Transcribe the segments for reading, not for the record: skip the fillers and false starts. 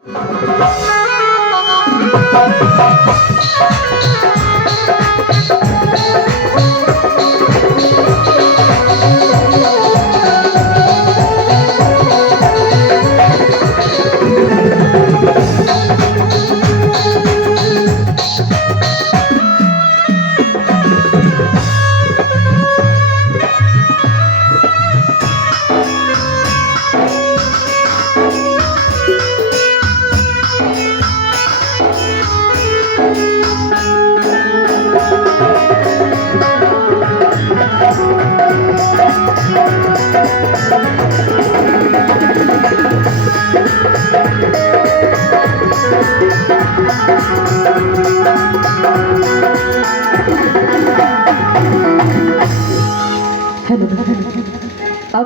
आप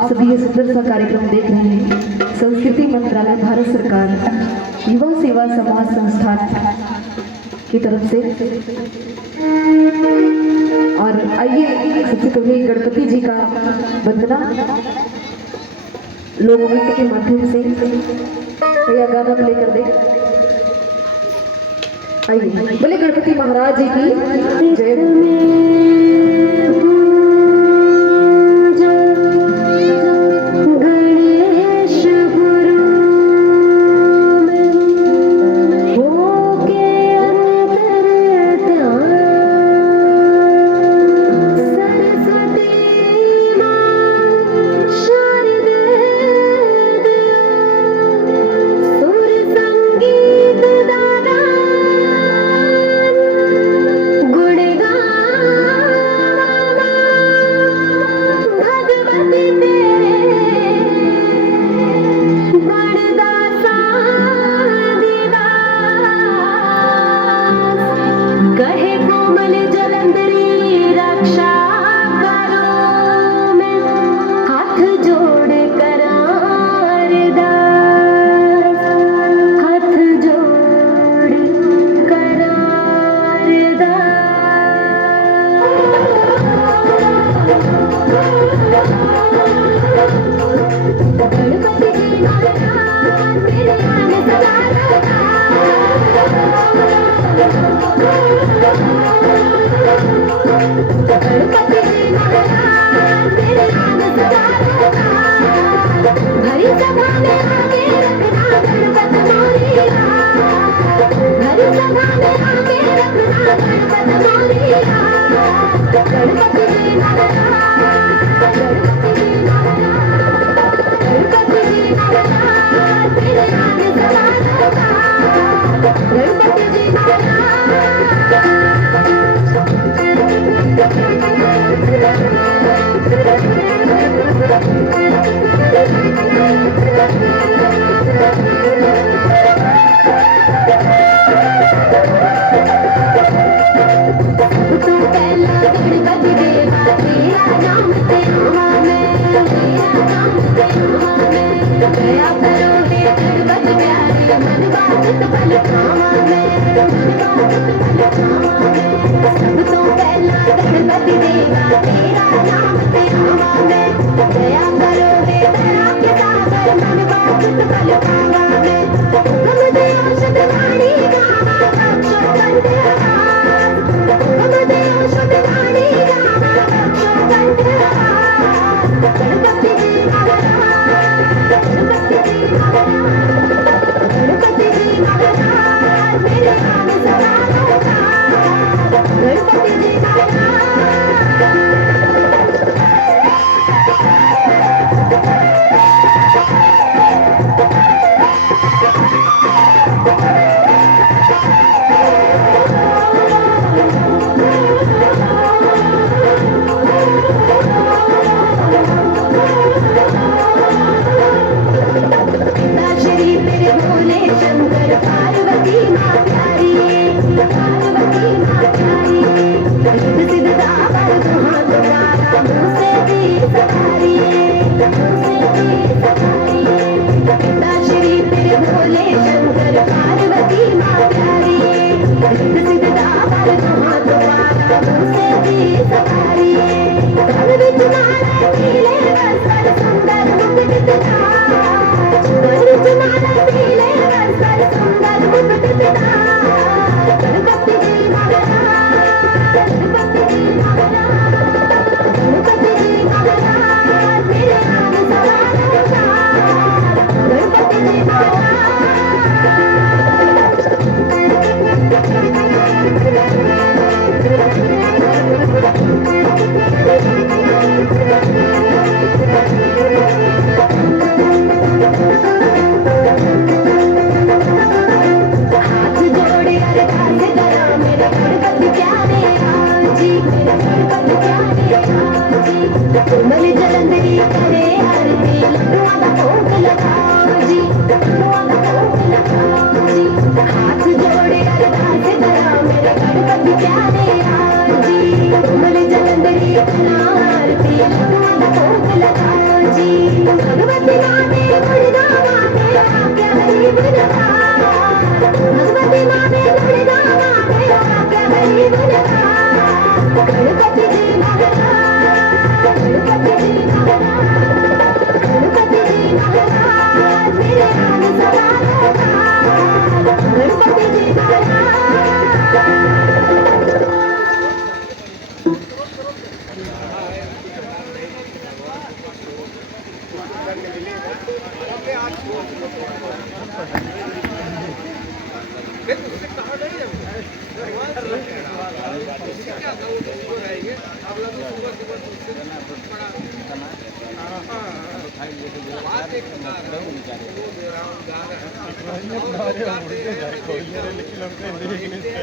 सभी ये सुंदर सा कार्यक्रम देख रहे हैं। संस्कृति मंत्रालय, भारत सरकार, युवा सेवा समाज संस्थान की तरफ से। और आइए सबसे पहले गणपति जी का वंदना लोक नृत्य के माध्यम से या गाना प्ले कर दे। आइए बोले गणपति महाराज जी की जय।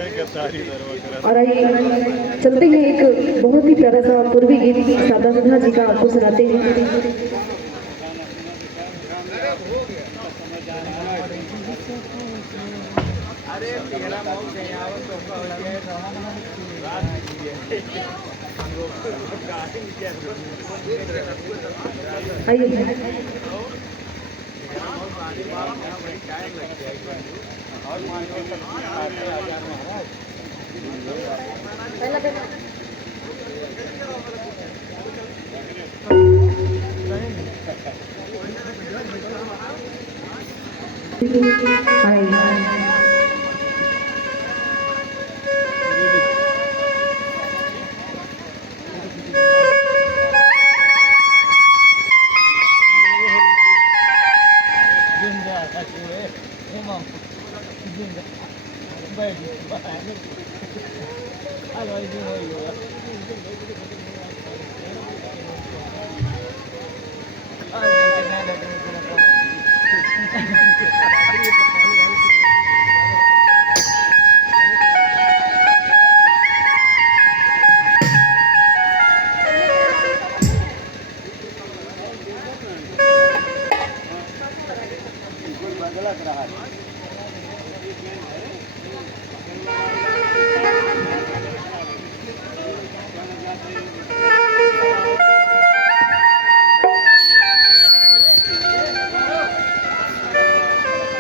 और आइए चलते हैं, एक बहुत ही प्यारा सा पूर्वी गीत सादा सिन्हा जी का आपको सुनाते हैं। आइए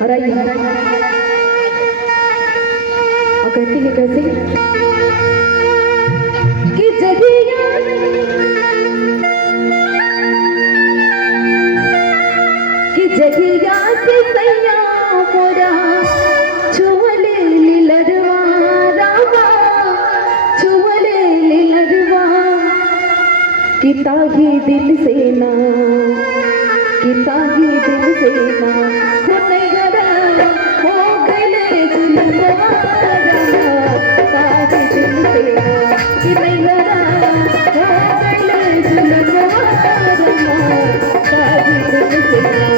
और आइए और कहती है कैसे कि जगिया से सैया मोरा छुवले लड़वा रावा छुवले लड़वा कि ताही दिल से ना कि ताही दिल से ना हो नैगरा हो गले जुलवा ताही दिल से ना कि नैगरा हो गले जुलवा ताही दिल से ना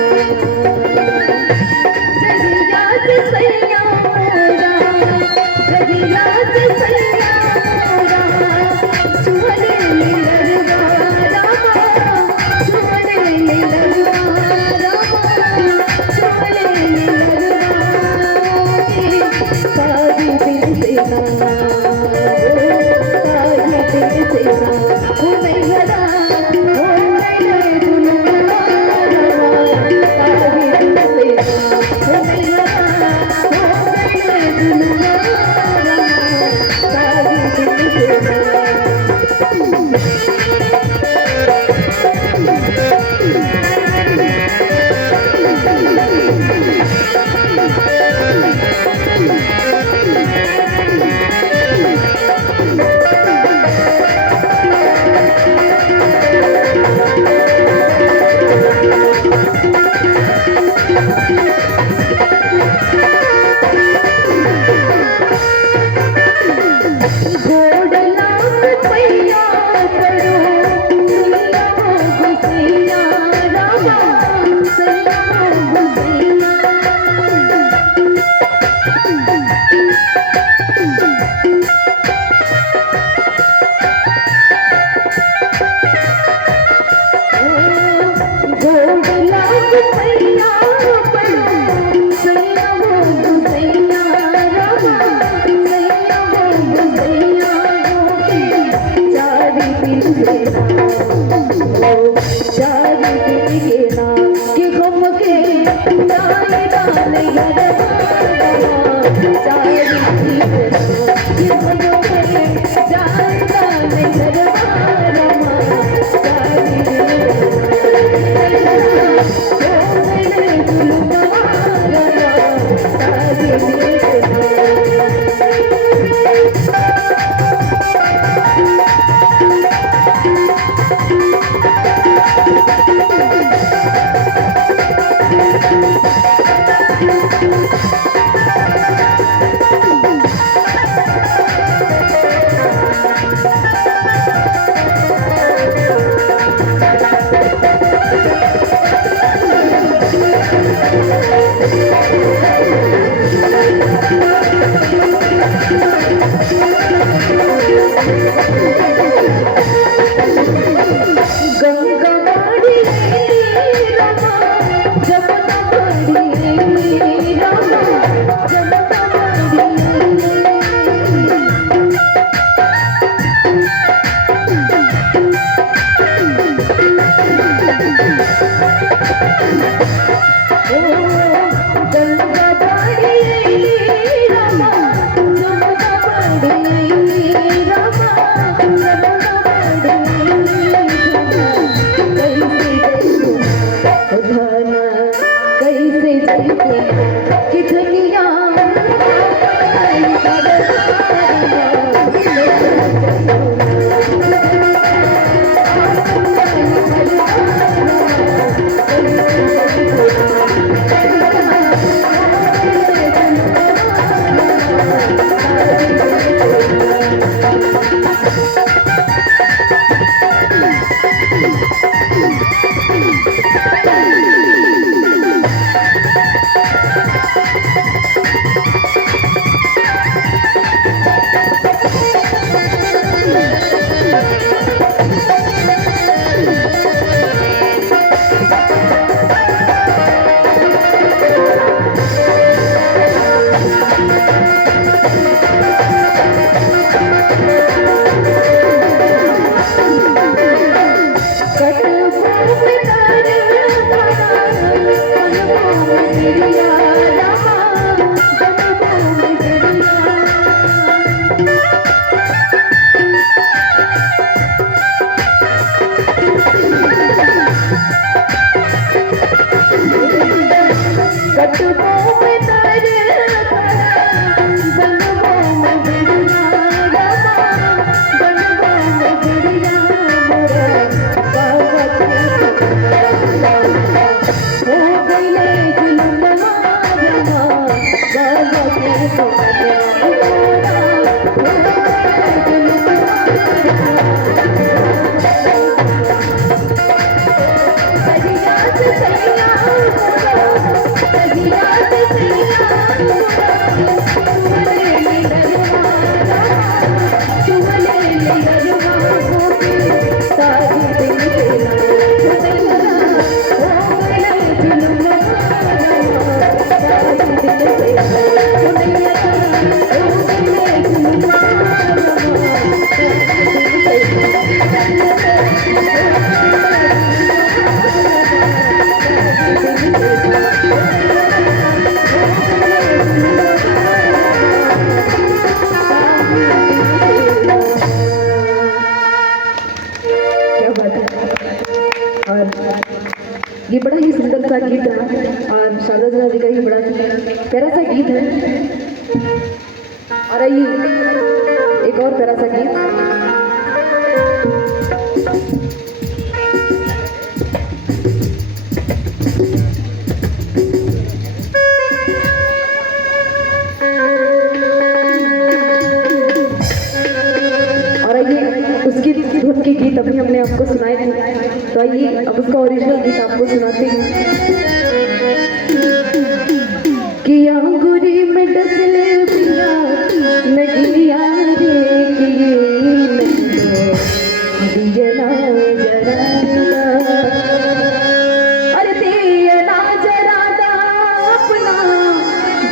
ये बड़ा ही सुंदर सा गीत है और शारदा जी का ही बड़ा प्यारा सा गीत है। और आइए एक और प्यारा सा गीत। उसकी धुन के गीत अभी हमने आपको सुनाए थे, तो आइए अब उसका ओरिजिनल गीत आपको सुनाते हैं। कि अंगूरी में डसले पिया नगिया रे कि दिया जरा अरे दिया जरा अपना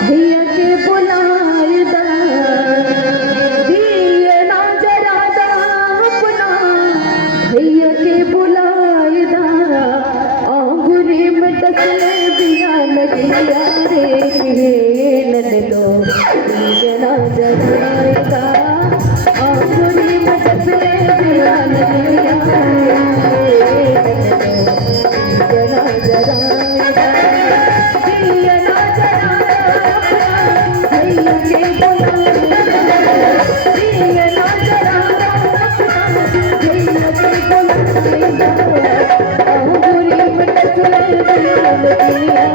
भैया के बुलाए दा भैया के बुलाए दा अंगूरी में पिया रे नन्नो जना जनाएगा आंगुरी मटक ले पिया नन्या जना जनाएगा पिया ना जनाएगा भैया के बोला पिया ना जनाएगा भैया के बोला आंगुरी मटक ले पिया नन्या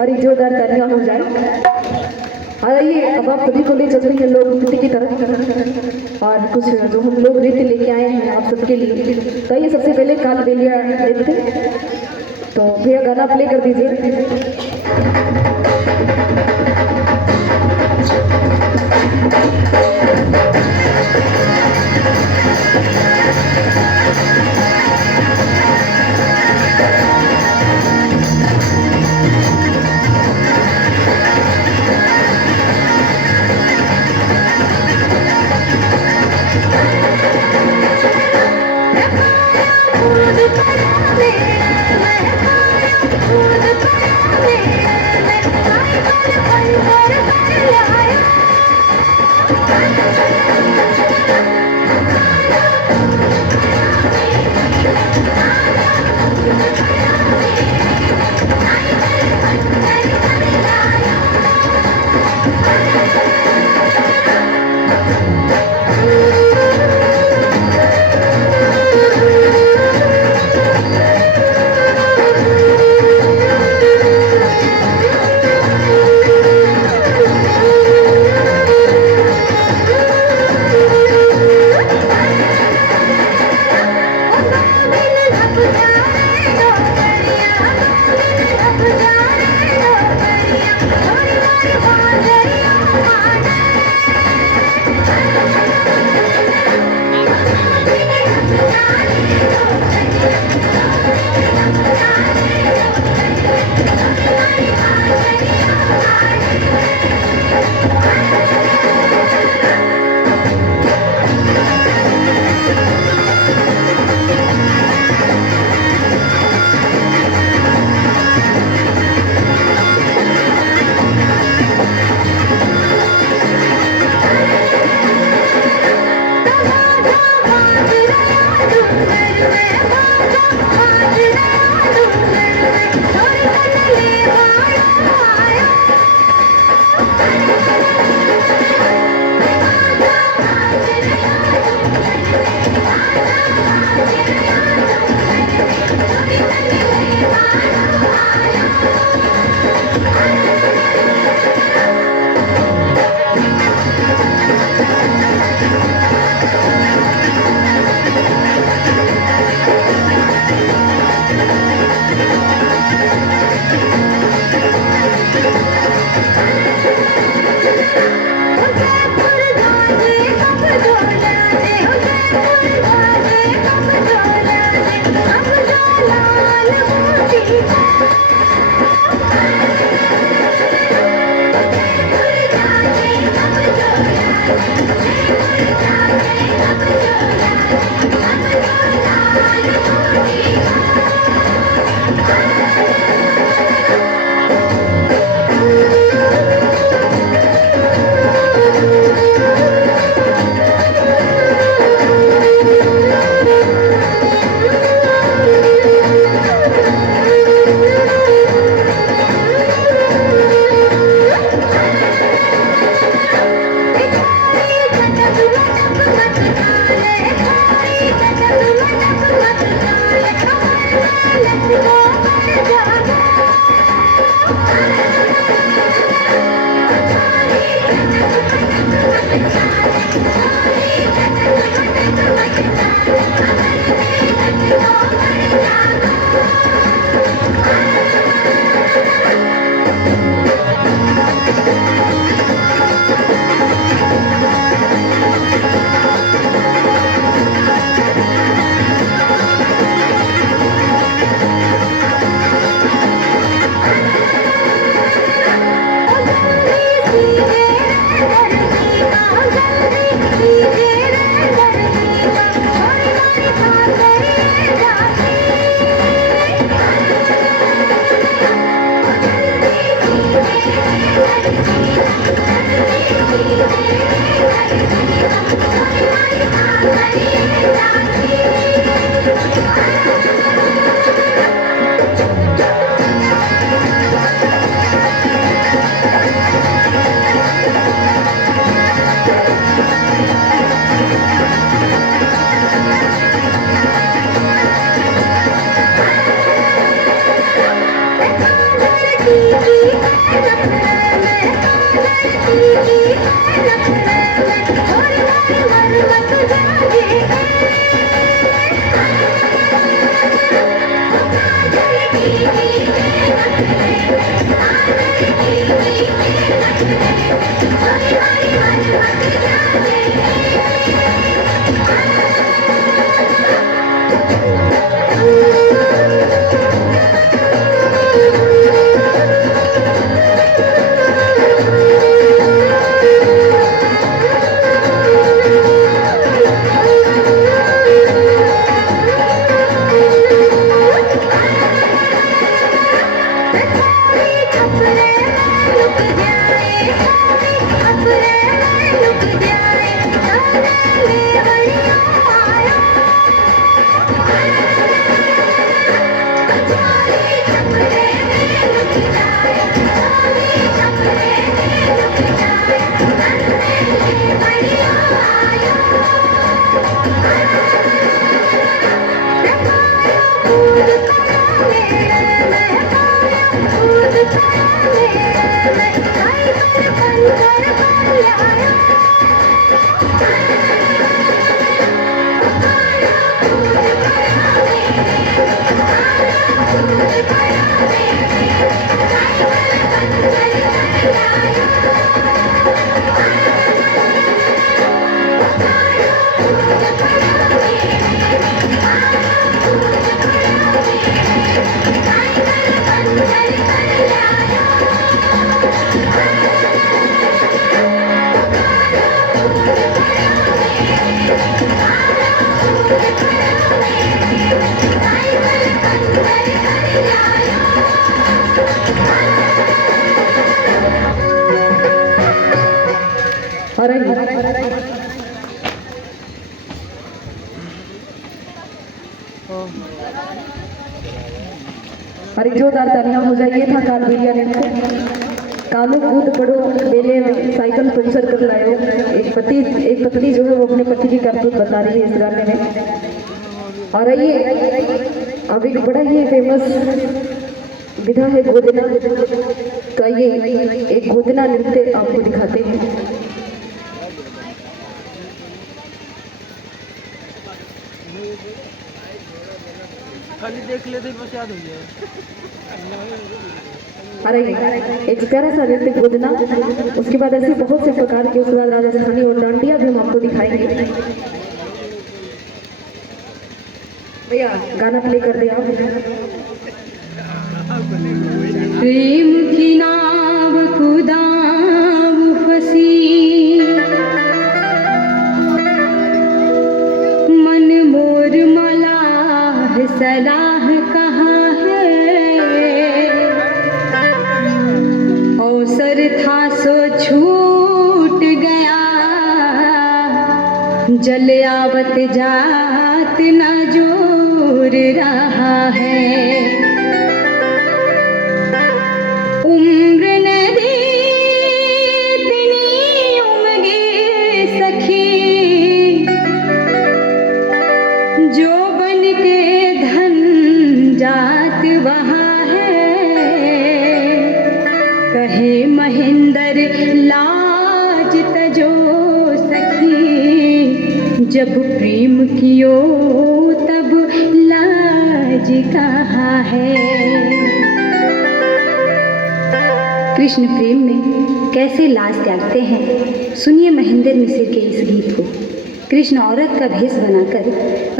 हमारी जोरदार तालियां हो जाए। आइए अब आप सभी को ले चल रही हैं लोग नृत्य की तरफ और कुछ जो हम लोग नृत्य लेके आए हैं आप सबके लिए। तो आइए सबसे पहले काल बेलिया नृत्य, तो भैया गाना प्ले कर दीजिए। और एक जोरदार तालियां हो जाए। ये था कालबेलिया नृत्य। कालू कूद पड़ो बेले में साइकिल पंचर कर लायो। एक पत्नी जो है वो अपने पति की करतूत बता रही है इस गाने में। और आइए अब एक बड़ा ही फेमस विधा है गोदना। तो आइए एक गोदना नृत्य आपको दिखाते हैं। खाली देख लेते बस याद हो गया। अरे एक प्यारा सा नृत्य गोदना। उसके बाद ऐसे बहुत से प्रकार के उसके बाद राजस्थानी और डांडिया भी हम आपको दिखाएंगे। भैया गाना प्ले कर दिया। प्रेम की नाव खुदाम फसी, मन मोर मलाह सलाह कहाँ है। अवसर था सो छूट गया, जल आवत जात न जोर रहा है। उम्र नदी इतनी उमगे सखी, जो बन के धन जात वहाँ है। कहे महेंद्र लाज तजो सखी, जब प्रेम कियो तब लाज कहाँ है। कृष्ण प्रेम में कैसे लाज त्यागते हैं, सुनिए महेंद्र मिश्र के इस गीत को। कृष्ण औरत का भेष बनाकर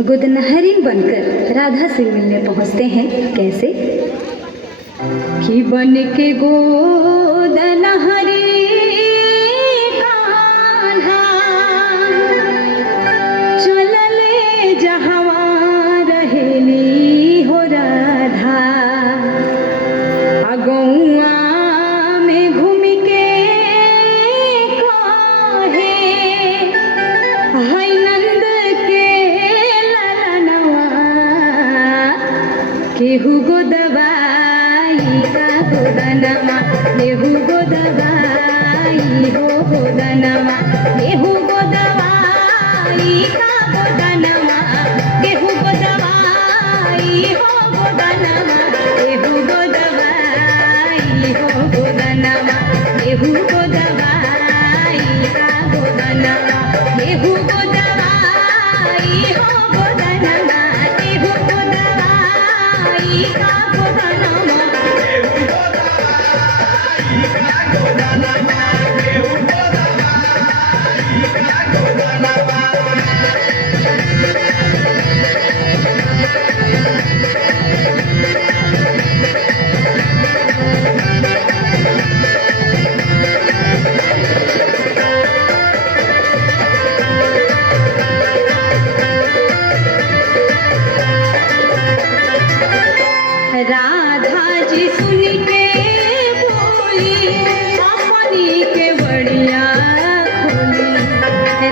गोदनहरिन बनकर राधा से मिलने पहुंचते हैं। कैसे कि बन के गोदनहरी कान्हा, चलले जहवा रहेली हो राधा। अगौआ केहू गो दवाई का गोदनमा, केहू गो दवाई हो गोदनमा, केहू गो दवाई का गोदनमा, केहू गो दवाई हो गोदनमा, केहू गो दवाई हो गोदनमा, केहू गो दवाई का गोदनमा, केहू गो दवाई हो गोदनमा, केहू गो दवाई का गोदनमा। राधा जी सुन के बोली, अपनी के बढ़िया खोली।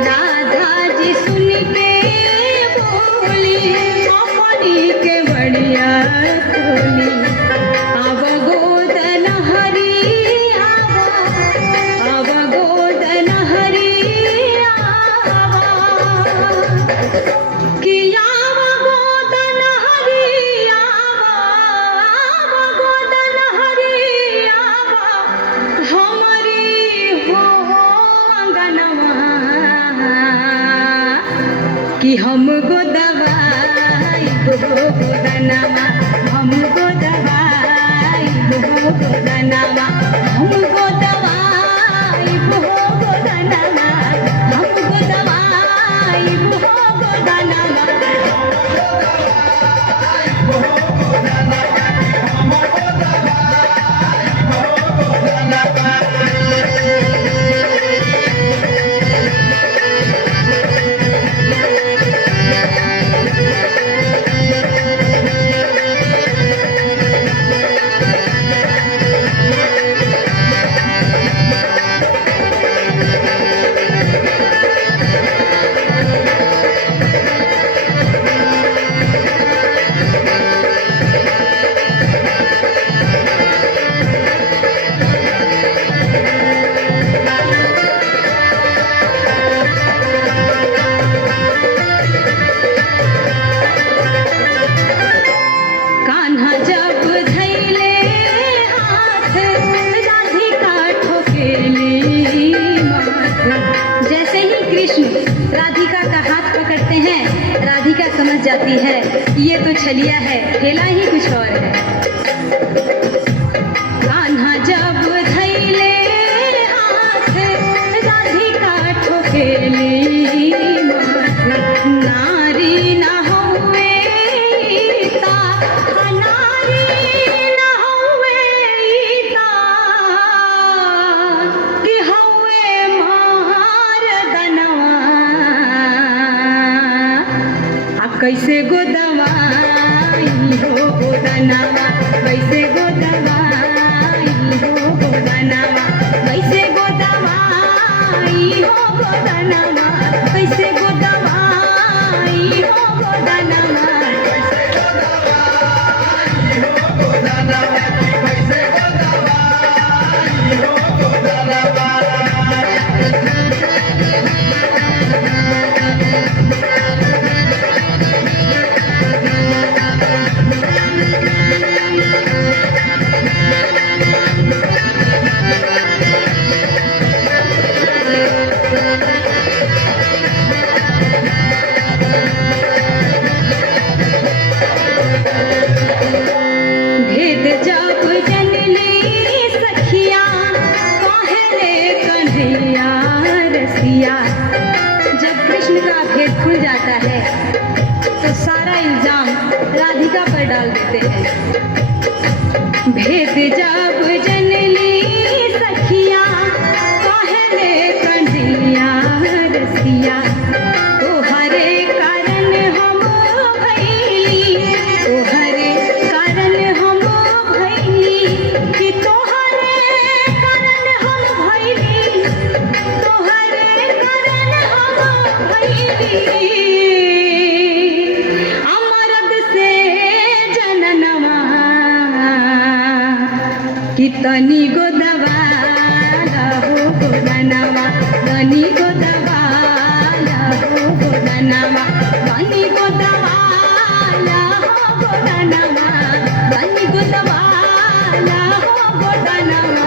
राधा जी सुन के बोली, अपनी के बढ़िया खोली। अब गोदन हरी आवा, अब गोदन हरी आवा, किया कि हमको दवाई हो गोदनमा, हमको दवाई हो गोदनमा, हमको दवाई हो गोदनमा, हमको दवाई हो गोदनमा। है, ये तो छलिया है, ठेला ही कुछ और है। कान्हा जब धैले हाथ राधिका ठोकेली माथ, नारी न होवे ता, नारी न होवे ता, कि होवे मारदनवा। आ कैसे गोदवाई हो गोदनवा, कैसे गोदवाई हो गोदनवा, कैसे गोदवाई हो गोदनवा, कैसे गोदवाई हो गोदनवा। भेद जब जनली सखिया, कहले कन्हैया रसिया। जब कृष्ण का भेद खुल जाता है तो सारा इल्जाम राधिका पर डाल देते हैं। भेद जब जनली सखिया, कहले कन्हैया रसिया। तोहरे कारण हम भैली, तोहरे कारण हम भैली, कि तोहरे कारण हम भैली, तोहरे कारण हम भैली। अमरद से जननवा, कि तनी गोदवाला हो गोदनवा, तनी गोदवाला हो गोदनवा, तनी गोदवाला हो गोदनवा, तनी गोदवाला हो गोदनवा।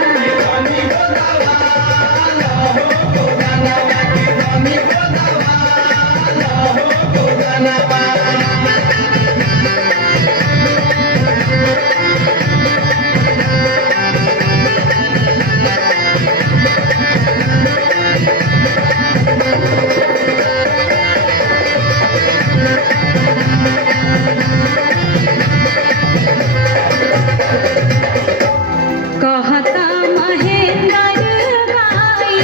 कहता महेंद्र गाई,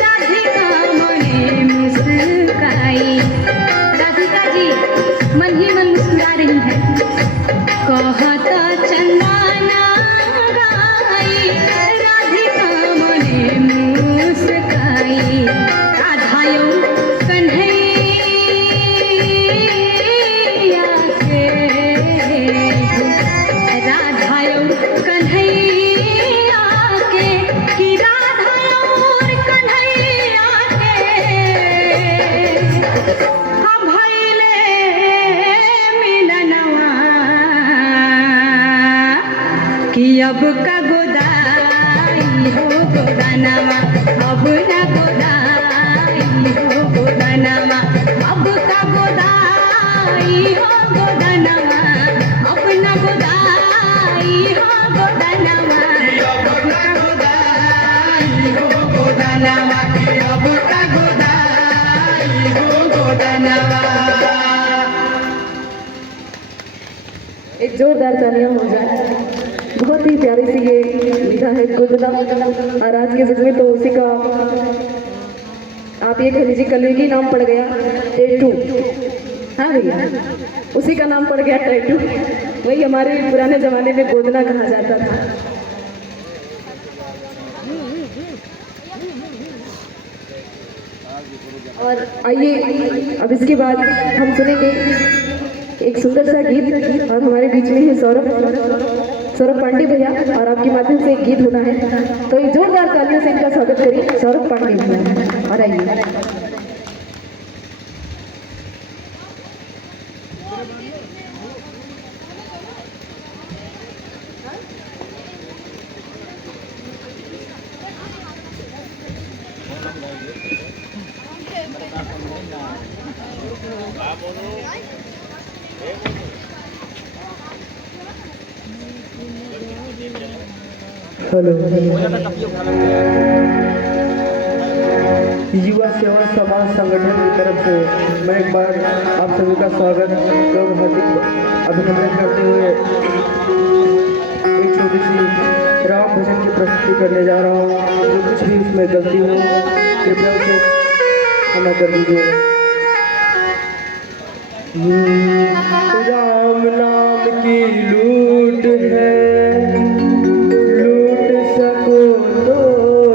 राधिका मने मुस्काई। राधिका जी मन ही मन मुस्कुरा रही है। कहता चंदना गाई, राधिका मने मुस्काई। राधायो कन्हैया के, राधायो कन्हैया के, कि राधायो कन्हैया के। हम भइले मिलनवा, कि अब का गोदाई हो गोदनवा, अब न गोदाई हो गोदनवा, अब का गोदाई हो गोदनवा, अब न गोदाई हो गोदनवा, अब का गोदाई हो गोदनवा, अब का गोदाई हो गोदनवा। एक जोरदार तालियां हो जाए। बहुत ही प्यारी सी ये लिखा है गुदना, और आज के युग में तो उसी का आप ये कह लीजिए कलयुगी नाम पड़ गया टैटू। हाँ भैया, उसी का नाम पड़ गया टैटू। वही हमारे पुराने जमाने में गोदना कहा जाता था। और आइए अब इसके बाद हम सुनेंगे एक सुंदर सा गीत, और हमारे बीच में है सौरभ पांडे भैया, और आपके माध्यम से एक गीत होना है। तो ये जोरदार तालियों से इनका स्वागत करिए सौरभ पांडे भैया। और आइए हेलो। हो जाता कभी उठा लगता है। युवा सेवा समाज संगठन की तरफ से मैं एक बार आप सभी का स्वागत एवं हार्दिक अभिनंदन करते हुए एक छोटी सी राम भजन की प्रस्तुति करने जा रहा हूँ। जो कुछ भी उसमें गलती हो कृपया उसे क्षमा कर दीजिएगा। राम नाम की लूट है, लूट सको तो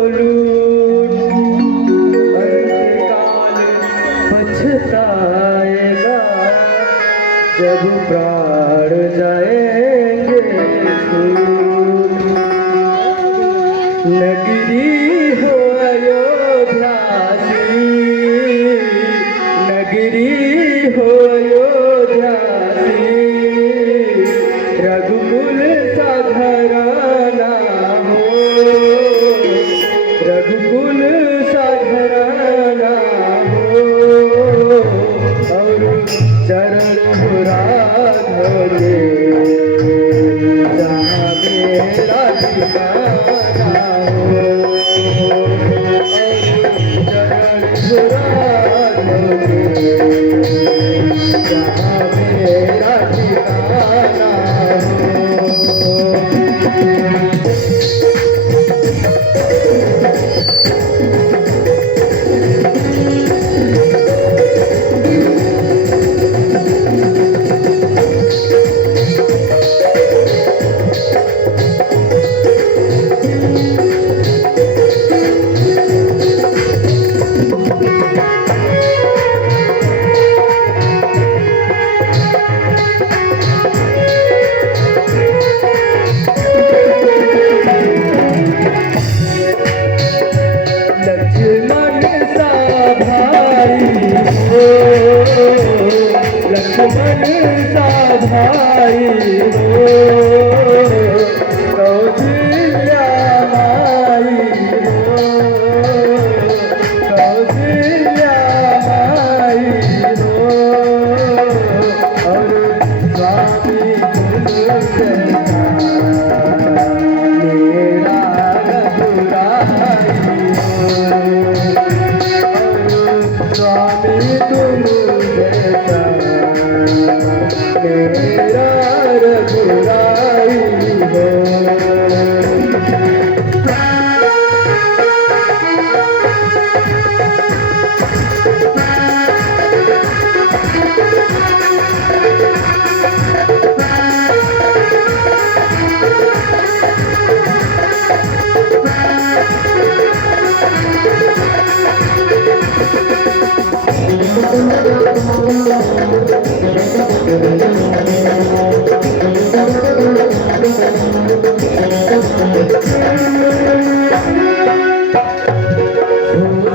लूट, अंतकाल पछताएगा जब प्राण जाएंगे छूट। नगरी हो अयोध्यासी, नगरी हो अयोध्यासी, रघुकुल सा घराना हो, रघुकुल सा घराना हो, और चरण हो राघव के, जहाँ मेरा ठिकाना हो, और चरण हो राघव के, जहाँ मेरा ठिकाना हो। लक्ष्मण सा भाई हो, लक्ष्मण सा भाई हो, कौशल्या माई हो, कौशल्या माई हो, और स्वामी गुरु मेरा रघुराई हो, स्वामी तुम जैसा मेरा रघुराई हो।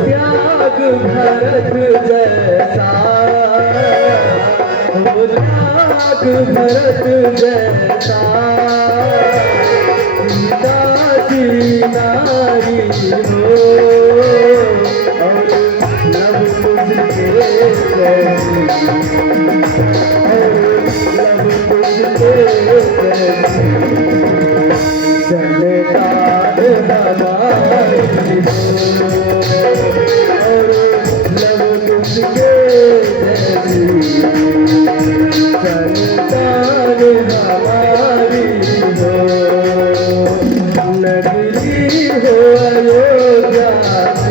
त्याग भरत जैसा, हो त्याग भरत जैसा, सीता की नारी हो, और लव तुझके जैसी, और लव तुझके जैसी, संतान हमारी हो, और लव तुझके जैसी, संतान हमारी हो। नगरी हो अयोध्यासी,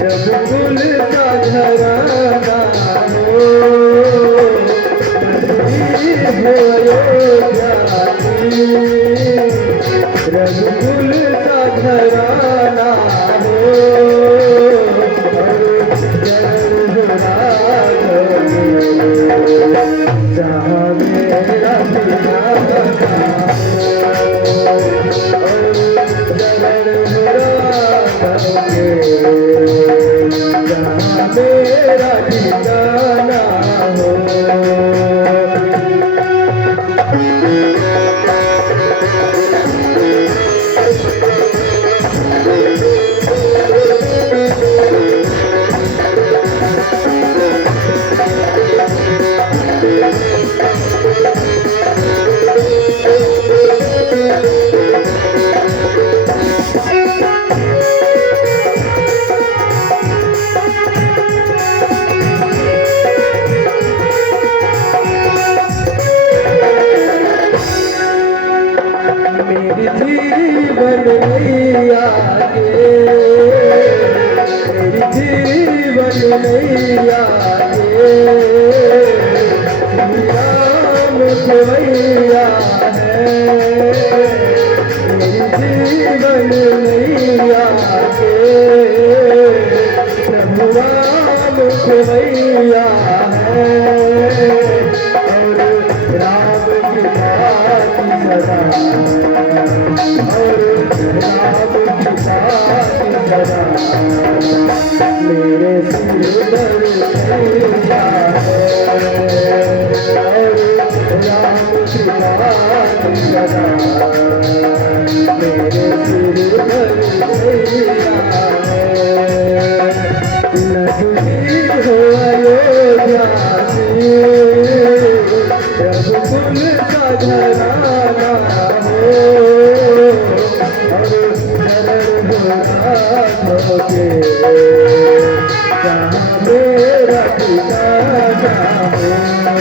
रघुकुल का घराना हो, नगरी हो अयोध्यासी, रघुकुल का घराना हो, और चरण हो राघव के, जहाँ मेरा ठिकाना हो, और चरण हो राघव के, जहाँ मेरा ठिकाना हो। खेवैया है मेरी जीवन मैया के प्रभु राम खेवैया है और राम की बात सदा और राम की बात सदा मेरे सिर पर मैया है और राम की बात सदा मेरे सिर पर मैया है नगरी हो अयोध्या की रघुकुल का घराना हो और शरण हो राघव के जहाँ मेरा ठिकाना हो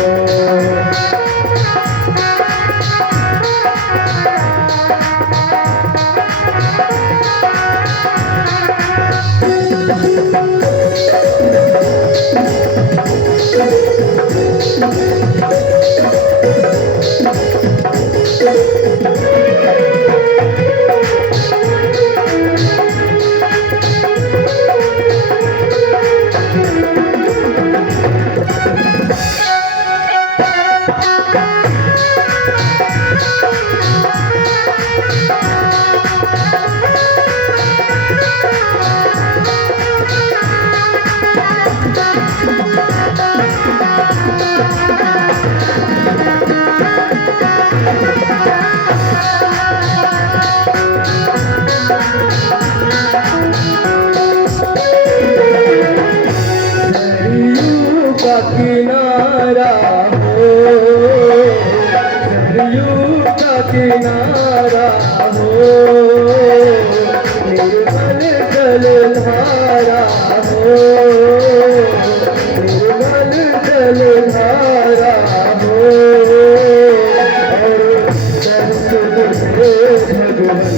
किनारा हो सरयू का किनारा हो निर्मल जलधारा हो निर्मल जलधारा हो और दर्श मुझे भगवान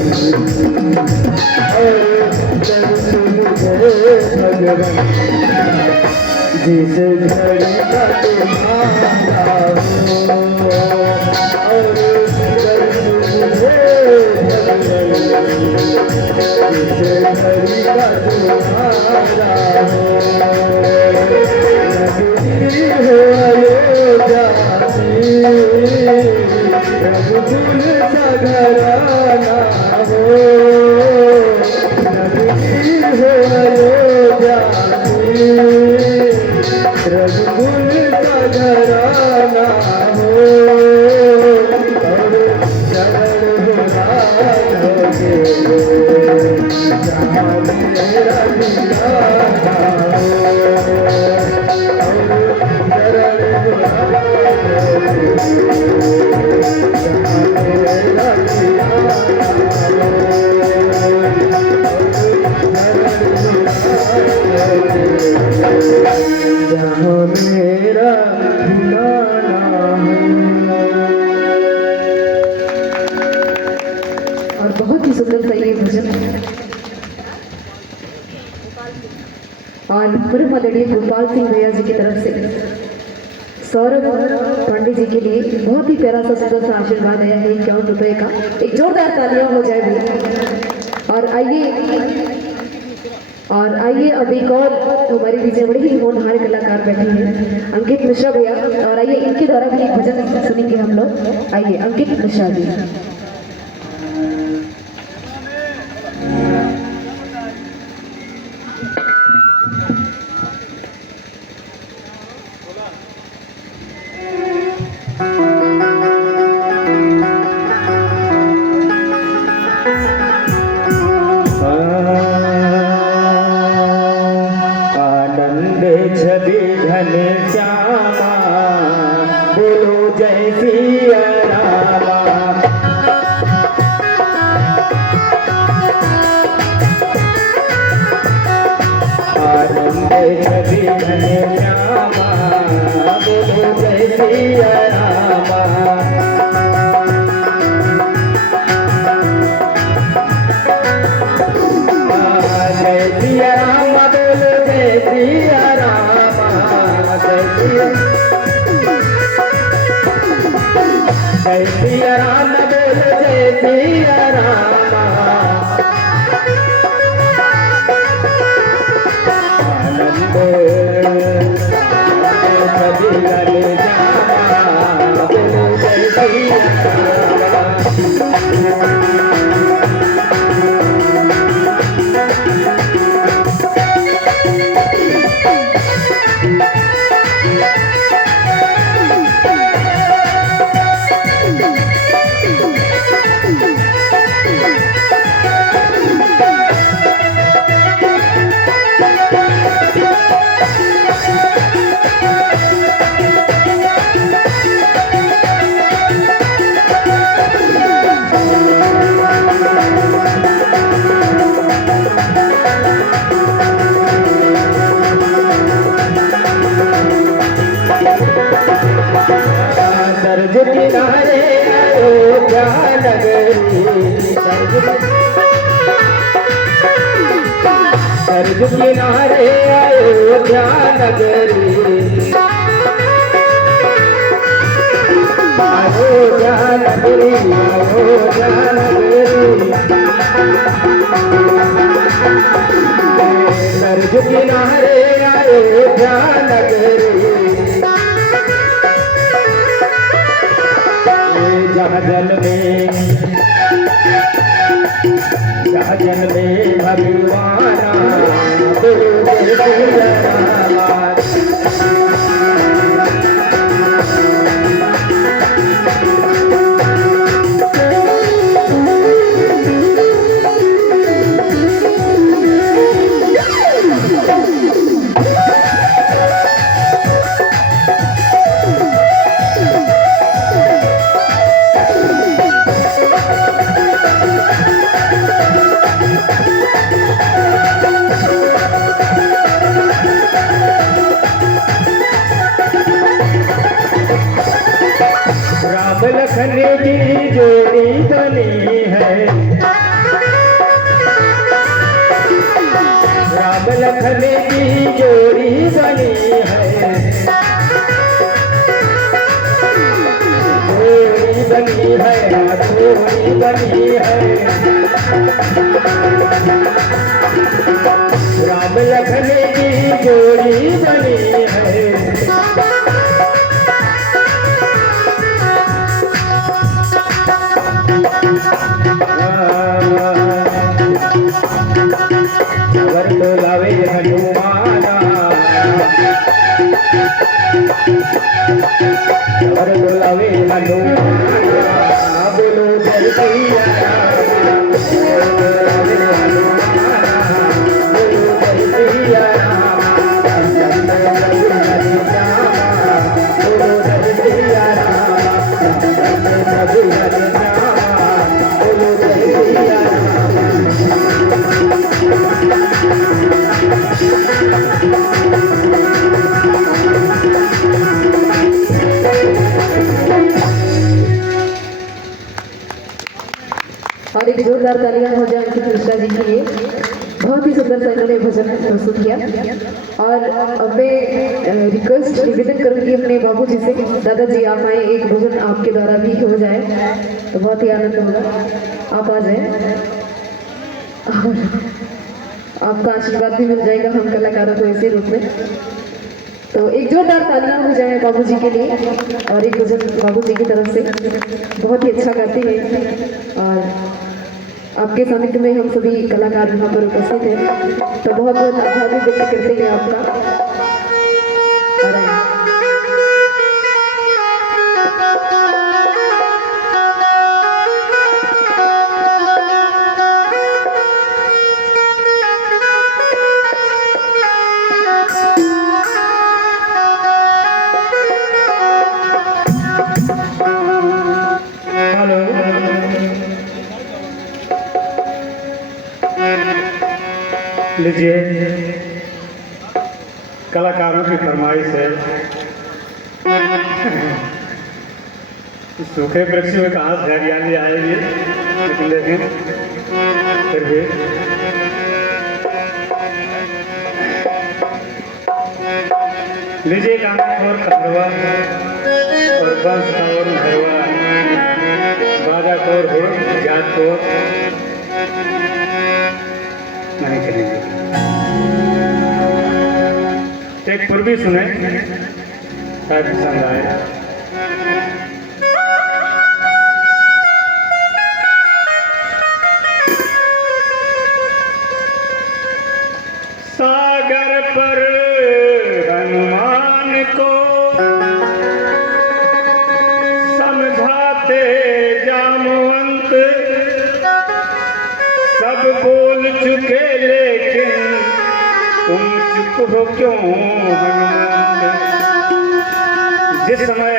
और दर्श मुझे भगवान जिस घड़ी का तुम्हारा हो और दर्श मुझे भगवान जिस घड़ी का तुम्हारा हो नगरी हो अयोध्या की रघुकुल का घराना हो नगरी हो अयोध्या की रघुकुल का घराना हो और शरण हो राघव के जहाँ मेरा ठिकाना हो और शरण हो राघव के जहाँ मेरा ठिकाना हो जहाँ मेरा ठिकाना और बहुत ही सुंदर सा ये भजन और पूर्व आदरणीय गोपाल सिंह भैया जी की तरफ से सौरभ पांडे जी के लिए बहुत ही प्यारा सा सुंदर सा आशीर्वाद आया है 51 रुपए का। एक जोरदार तालियां हो जाए भैया। और आइए अब एक और हमारे बीच बड़े ही होनहार कलाकार बैठे हैं अंकित मिश्रा भैया, और आइए इनके द्वारा भी एक भजन सुनेंगे हम लोग। आइए अंकित मिश्रा जी। छवि घन श्यामा बोलो जय सिया रामा। आनंद छवि घन श्यामा बोलो जय सिया रामा। जय सिया रामा बोलो जय सिया जय सिया राम बोल जय सिया रामा आनंद कभी लगे जामा बोल जय सिया सरज किनारे अयोध्या नगरी सरज किनारे अयोध्या नगरी अयोध्या नगरी अयोध्या नगरी सरज किनारे अयोध्या नगरी जहाँ जल में भगवाना राम लखन की जोड़ी बनी है राम लखन की जोड़ी बनी है जोड़ी बनी है जोड़ी बनी है राम लखन की जोड़ी बनी है वर डोलावे हनुमाना वर डोलावे हनुमाना बोलो जय सिया राम डोलावे हनुमाना बोलो जय सिया राम बोलो जय सिया राम बोलो जय सिया और एक जोरदार तालियां हो जाए अंकित मिश्रा जी के लिए। बहुत ही सुंदर सा इन्होंने भजन प्रस्तुत किया। और अब मैं रिक्वेस्ट निवेदन करूंगी अपने बाबू जी से, दादाजी आप आए, एक भजन आपके द्वारा भी हो जाए तो बहुत ही आनंद होगा। आप आ जाए और आपका आशीर्वाद भी मिल जाएगा हम कलाकारों को ऐसे रूप में। तो एक जोरदार तालियां हो जाए बाबू जी के लिए और एक भजन बाबू जी की तरफ से। बहुत ही अच्छा गाते हैं और आपके सानिध्य में हम सभी कलाकार यहाँ पर उपस्थित हैं, तो बहुत बहुत आभार भी व्यक्त करते हैं आपका। लीजिए, कलाकारों की फरमाइश है। सूखे वृक्ष में कहाँ से हरियाली आएगी, लेकिन फिर भी लीजिए गाना और खंडवा और बंस और भैरवा को नहीं करेंगे। एक पूर्वी सुने शायद पसंद आए। सागर पर हनुमान को समझाते जामवंत, सब बोल चुके लेकिन तुम चुप हो क्यों हनुमंत। जिस समय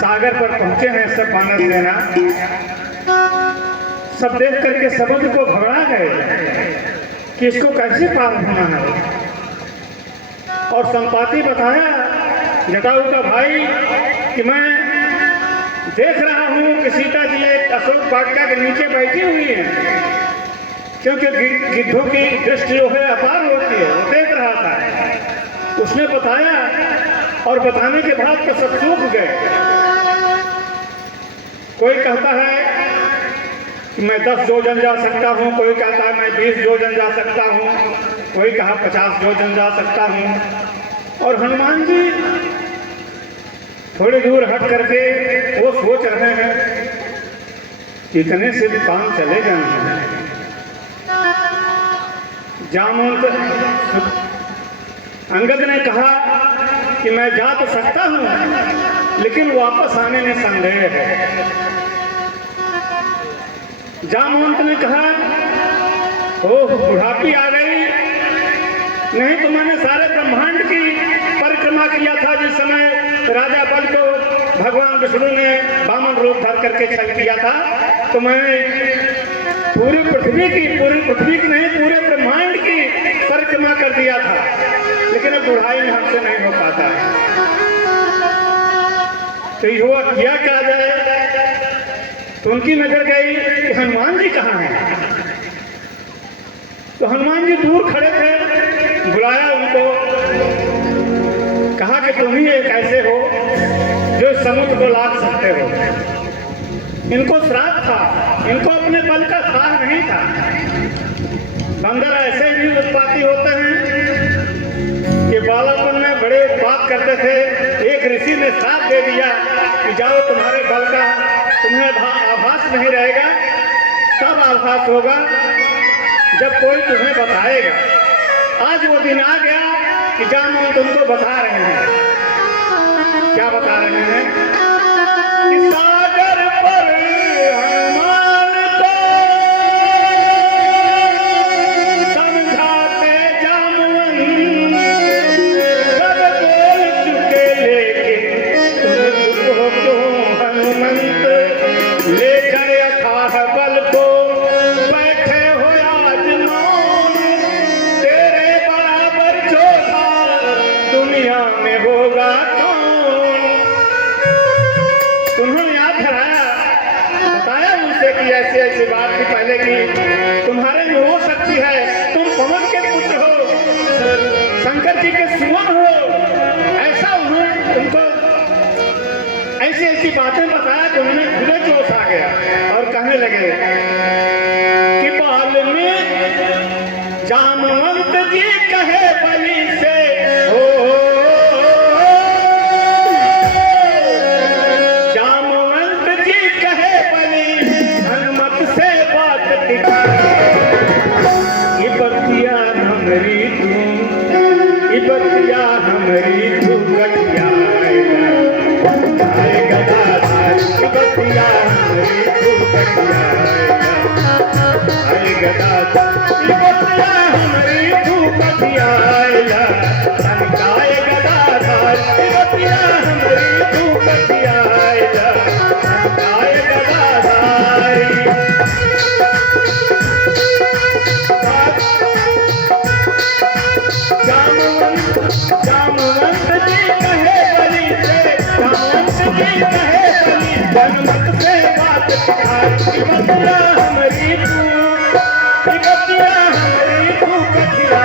सागर पर पहुंचे हैं सब वानर सेना, सब देख करके समुद्र को घबरा गए कि इसको कैसे पार होना है। और संपाति बताया जटायु का भाई कि मैं देख रहा हूं कि सीता जी एक अशोक वाटिका के नीचे बैठी हुई हैं, क्योंकि गिद्धों की दृष्टि जो है अपार होती है, वो देख रहा था। उसने बताया और बताने के बाद तो सब चूक गए। कोई कहता है कि मैं 10 योजन जा सकता हूँ, कोई कहता है मैं 20 योजन जा सकता हूँ, कोई कहा 50 योजन जा सकता हूँ। और हनुमान जी थोड़ी दूर हट करके वो सोच रहे हैं कि इतने से भी काम चलेगा नहीं। जामवंत अंगद ने कहा कि मैं जा तो सकता हूँ लेकिन वापस आने में संदेह है। जामवंत ने कहा ओह बुढ़ापी आ गई, नहीं तो मैंने सारे ब्रह्मांड की परिक्रमा किया था जिस समय राजा बल को भगवान विष्णु ने वामन रूप धर करके छल किया था, तो मैं पूरी पृथ्वी की नहीं पूरे ब्रह्मांड की परिक्रमा कर दिया था, लेकिन अब बुढ़ाई में हमसे नहीं हो पाता। तो युवा किया क्या जाए। तो उनकी नजर गई कि हनुमान जी कहाँ हैं। तो हनुमान जी दूर खड़े थे, बुलाया उनको, कहा कि तुम ही एक ऐसे हो जो समुद्र को लाद सकते हो। इनको श्राप था, इनको अपने बल का सार नहीं था। बंदर ऐसे भी उत्पाती होते हैं कि बालापन में बड़े बात करते थे। एक ऋषि ने श्राप दे दिया कि जाओ तुम्हारे बल का तुम्हें आभास नहीं रहेगा, तब आभास होगा जब कोई तुम्हें बताएगा। आज वो दिन आ गया कि जामवंत तुमको बता रहे हैं। क्या बता रहे हैं कि सागर पर हनुमान को समझाते जामवंत, सब बोल चुके लेकिन तुम चुप हो क्यों हनुमंत। लेकर अथाह बल को बैठे हो आज मौन, तेरे बराबर जोधा दुनिया में होगा कौन। उन्होंने याद कराया, बताया उनसे कि ऐसी ऐसी बात थी पहले की तुम्हारे में हो सकती है, तुम पवन के पुत्र हो, शंकर जी के सुमन हो। ऐसा उन्होंने उनको ऐसी ऐसी बातें बताया कि उन्हें खुले जोश आ गया और कहने लगे कि बाल में जामवंत जी कहे बलि से हो, जामवंत जी कहे बलि हनुमत से बात टिका। ये बतिया हमरी तू, ये बतिया हमरी तू गठिया बतिया हमरी तू गठिया गदा बतिया हमरी तू बतिया संकाय गदा बतिया हमरी तू बतिया संकाय गदा। जामवंत जी कहे बलि से, जामवंत जी कहे बलि हनुमत से बात दिखाई। बतिया हमरी तू, बतिया हमरी तू बतिया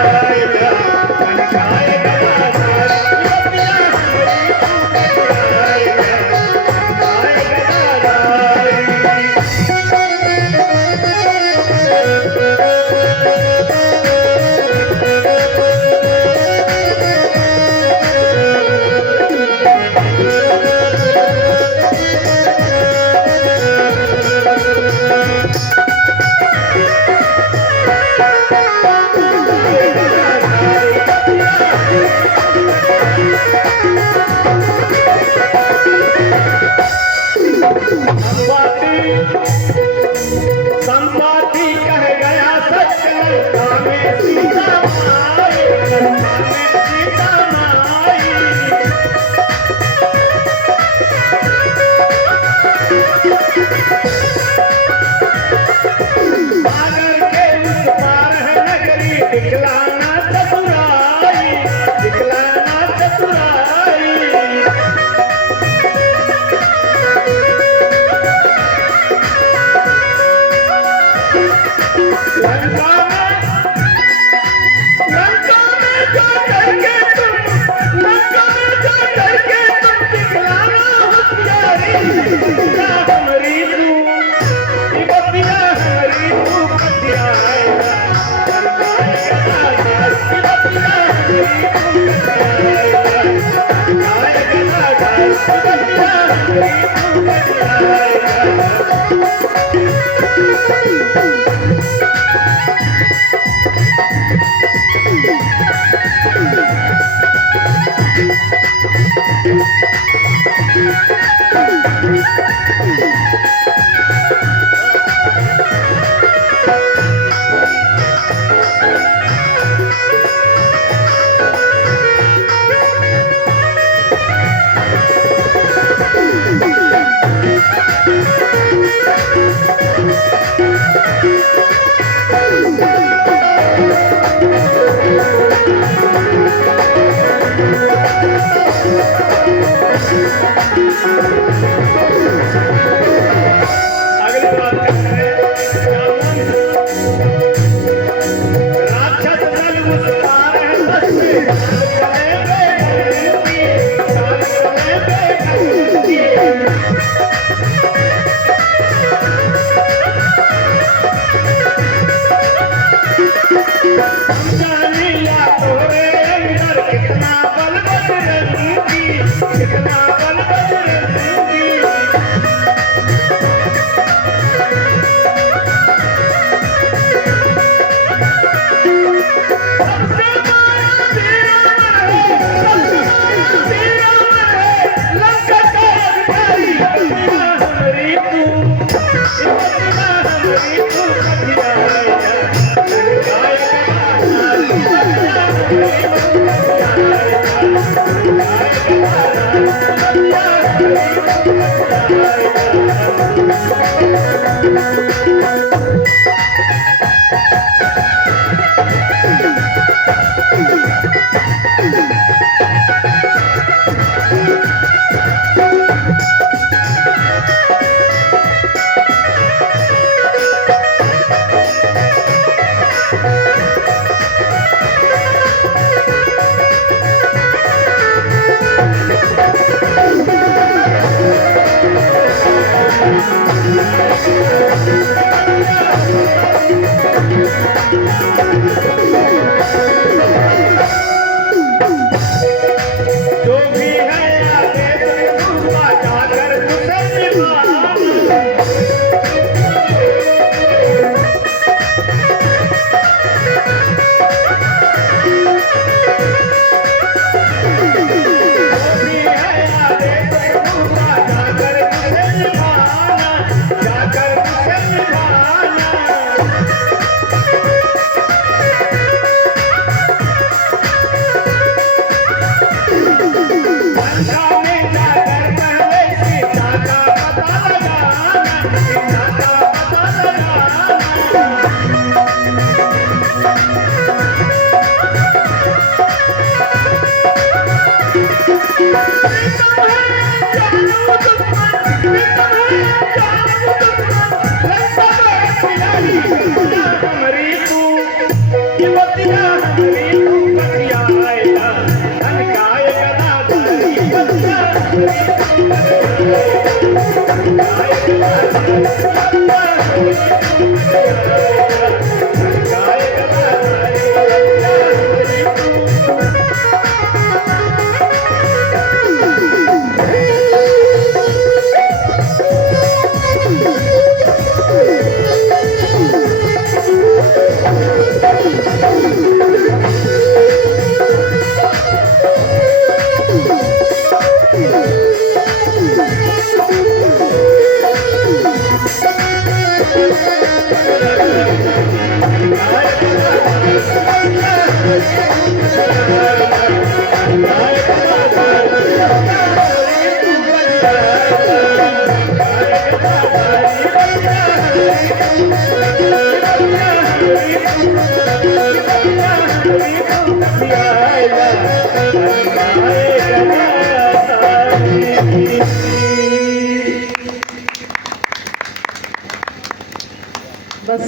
बस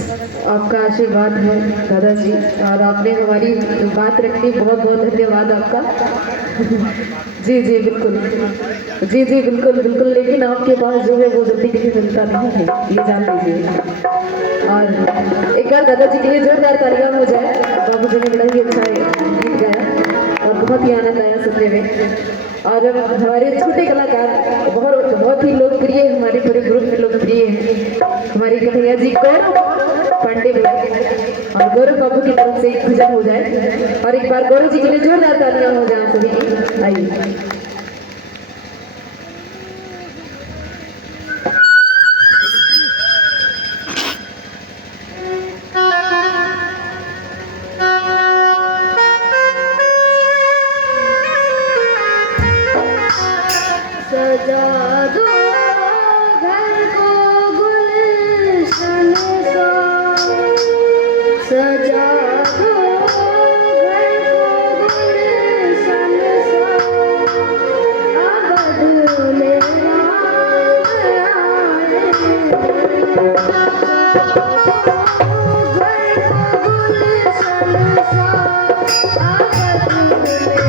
आपका आशीर्वाद है दादाजी, और आपने हमारी बात रखी, बहुत बहुत धन्यवाद आपका। जी जी बिल्कुल, जी जी बिल्कुल बिल्कुल, लेकिन आपके पास जो है वो जल्दी कहीं मिलता नहीं है, ये जान लीजिए। और एक बार दादाजी के लिए जोरदार तालियां हो जाए, बाबू जी ने बड़ा ही अच्छा गीत गाया। बहुत ही आनंद आया सुनने में। और हमारे छोटे कलाकार बहुत ही लोकप्रिय, हमारे पूरे ग्रुप में लोकप्रिय हैं हमारे कन्हैया जी गौरव पांडे और गौरव बाबू की तरफ से एक भजन हो जाए और एक बार गौरव जी के लिए जोरदार तालियां हो जाए सभी। आइए। सजा दो घर को गुलशन सा, सजा दो घर को गुलशन सा, अब बदले राम आए। घर को गुलशन सा, अब बदले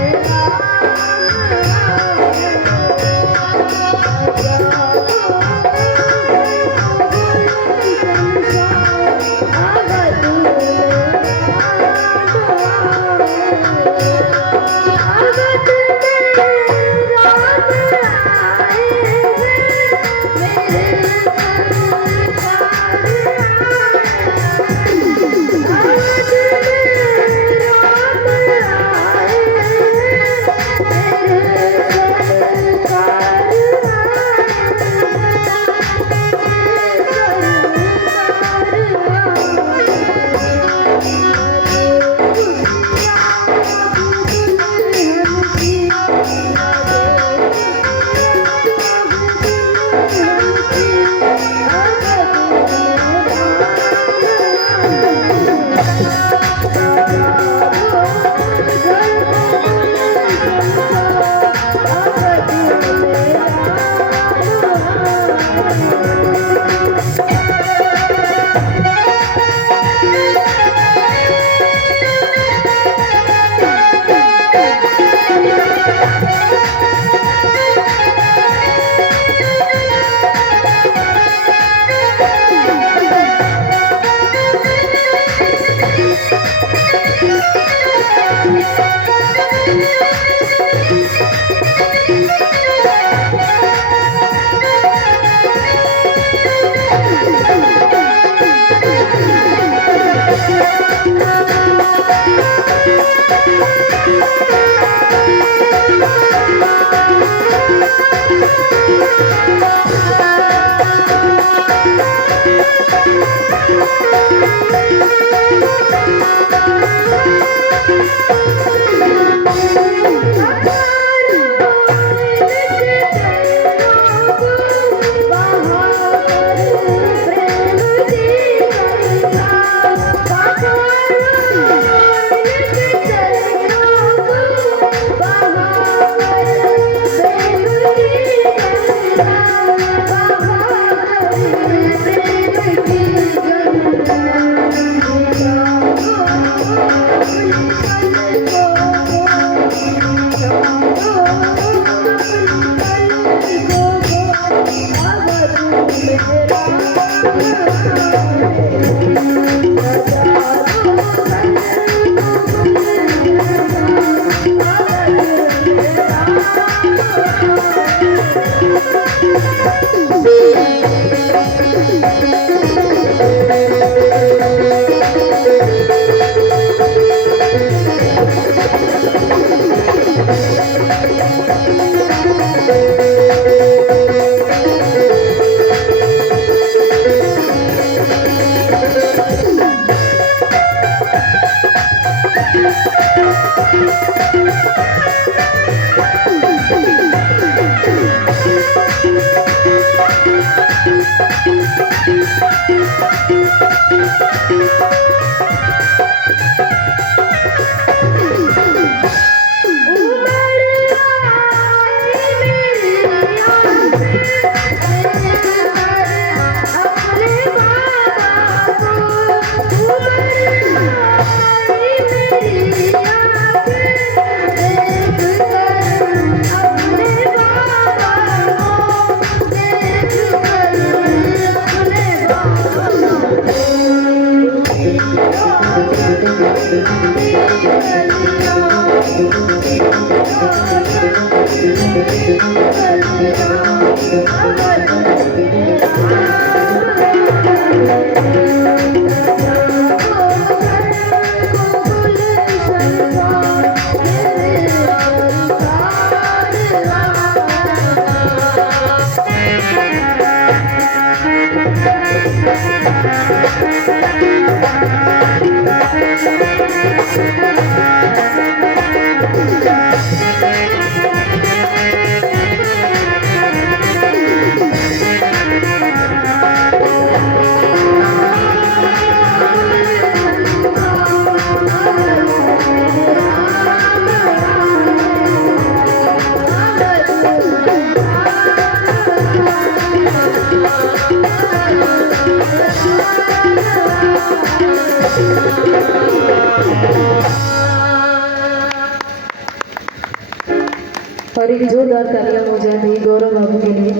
और एक जोरदार तालियां हो जाए भाई गौरव बाबू के लिए।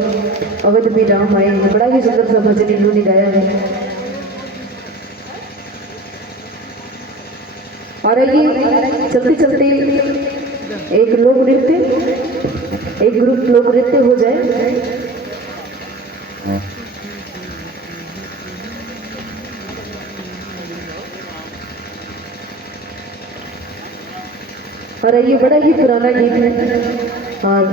अवध भी राम आए हैं, बड़ा ही सुंदर सा भजन इन्होंने गाया है। और आइए चलते चलते एक लोक नृत्य, एक ग्रुप लोक नृत्य हो जाए। और ये बड़ा ही पुराना गीत है और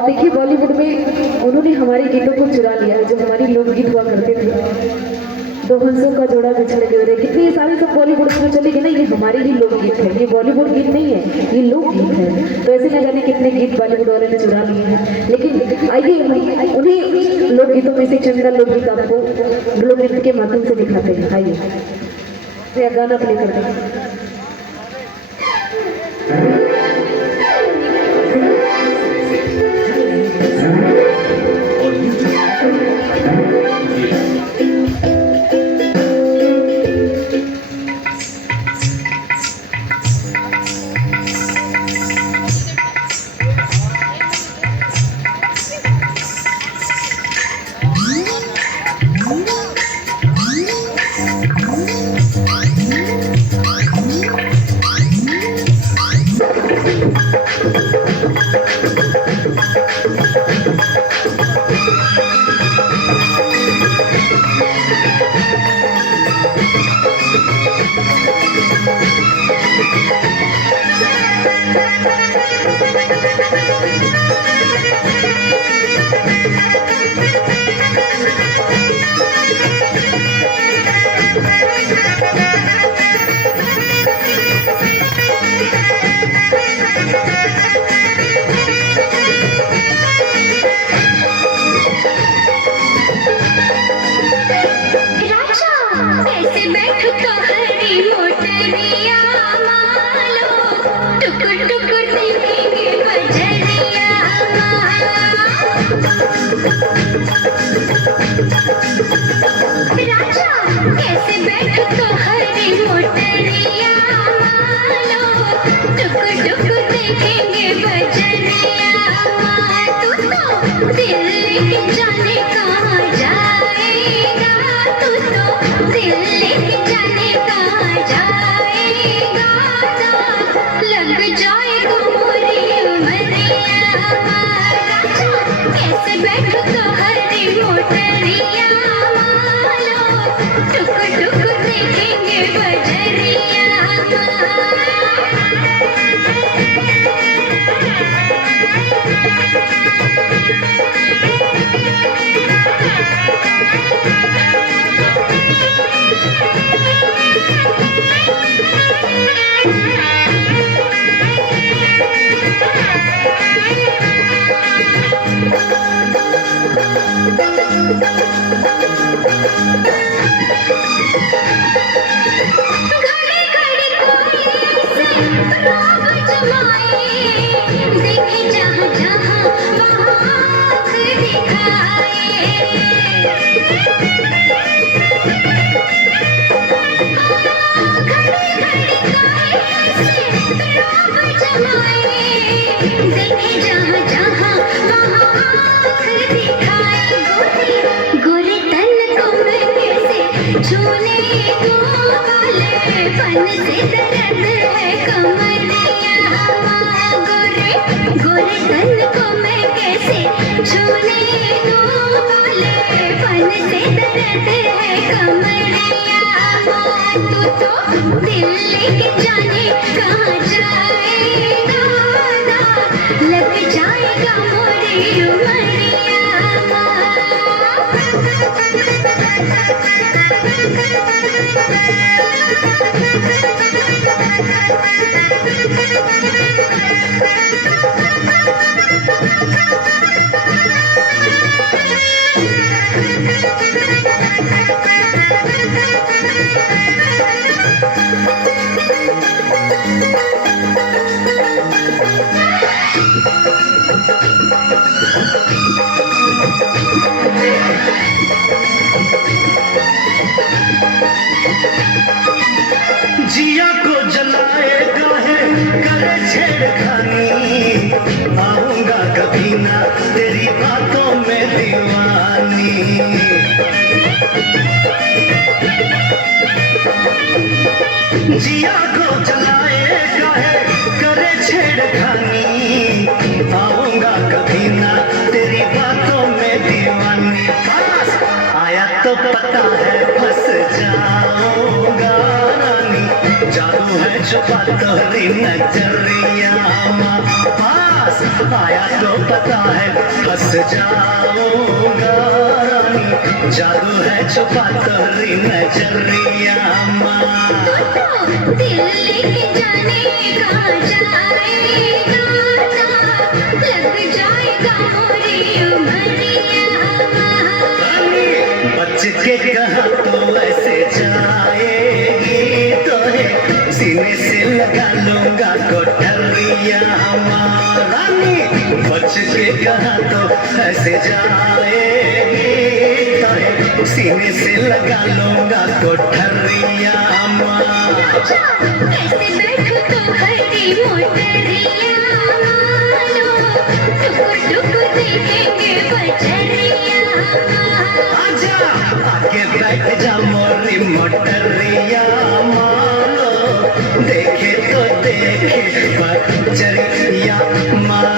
देखिए बॉलीवुड में उन्होंने हमारे गीतों को चुरा लिया है। जो हमारी लोकगीत हुआ करते थे, दो हंसों का जोड़ा बिछड़ गए, कितने सारे सब बॉलीवुड में चले गए ना, ये हमारे ही लोकगीत है, ये बॉलीवुड गीत नहीं है, ये लोकगीत है। तो ऐसे न जाने कितने गीत बॉलीवुड वाले ने चुरा लिए हैं। लेकिन आइए उन्हीं लोकगीतों में से चंदा लोकगीत आपको लोक नृत्य के माध्यम से दिखाते हैं। आइए गाना प्ले करते हैं। गोरे तन को कहते हैं कमरिया तू तो दिल्ली के जाने कहाँ जाएगा लग जाएगा मोरी उमरिया जिया को जलाएगा है करे छेड़खानी आऊंगा कभी ना तेरी बातों में दीवानी जिया को जलाएगा है करे छेड़खानी आऊंगा कभी ना तेरी बातों में दीवानी पास आया तो पता है फंस जाऊंगा जादू है छुपा तोरी नजरिया पास आया तो पता है फंस जाऊंगा रानी जादू है छुपा तोरी नजरिया दिल्ली के जाने कहाँ जाएगा लग जाएगा मोरी उमरिया बच के कहा तो ऐसे जाएगी तो सीने से लगा लूंगा कोठरिया रानी बच के कहा तो ऐसे जाएगी तो सीने से लगा लूंगा कोठरिया कैसे बैठो तो हरी मोटरिया टुकुर टुकुर देखेंगे बजरिया आजा आगे बैठ जा मोरी मोटरिया मानो देखे तो देखे बजरिया माँ